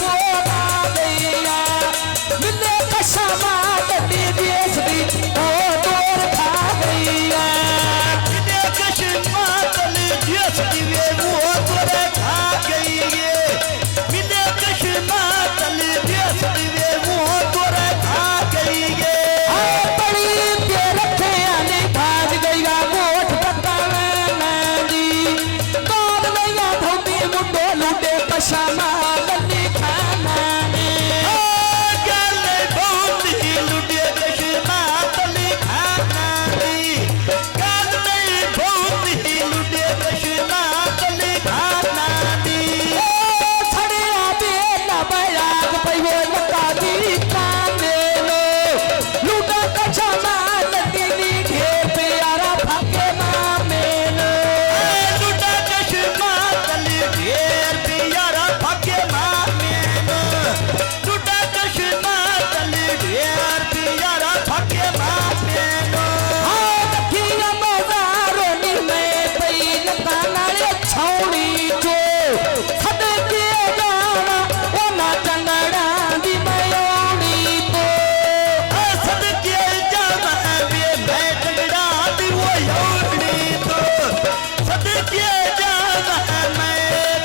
वो आ गईया मिले कशमा गली बेचती वो दूर खा गईया मिले कशमा गली बेचती वो दूर खा गई मिले कशमा गली बेचती वो दूर खा गई बड़ी देर रखे आने भाग गईया मोठ पकाना जी कौन नैया धोती मुंडो लूटे कशमा गली खाना गल धोती लूटे कशमा गली खाना गल नहीं धोती लूटे कशमा गली खाना छड़े बेला बयाग पैवो लकादी काने लो लूटा कशमा गली ढेर प्यारा भागे मामे लो लूटा कशमा गली ढेर प्यारा भागे मामे लूटा कशमा गली ढेर प्यारा भागे मामे दखिया मोजारो नी में पैन तानाले छौड़ी जो सद के जाना ओ ना चंगड़ा दी मयोड़ी तो सद के जाना वे मैं चंगड़ा दी वो योड़ी तो सद के जाना मैं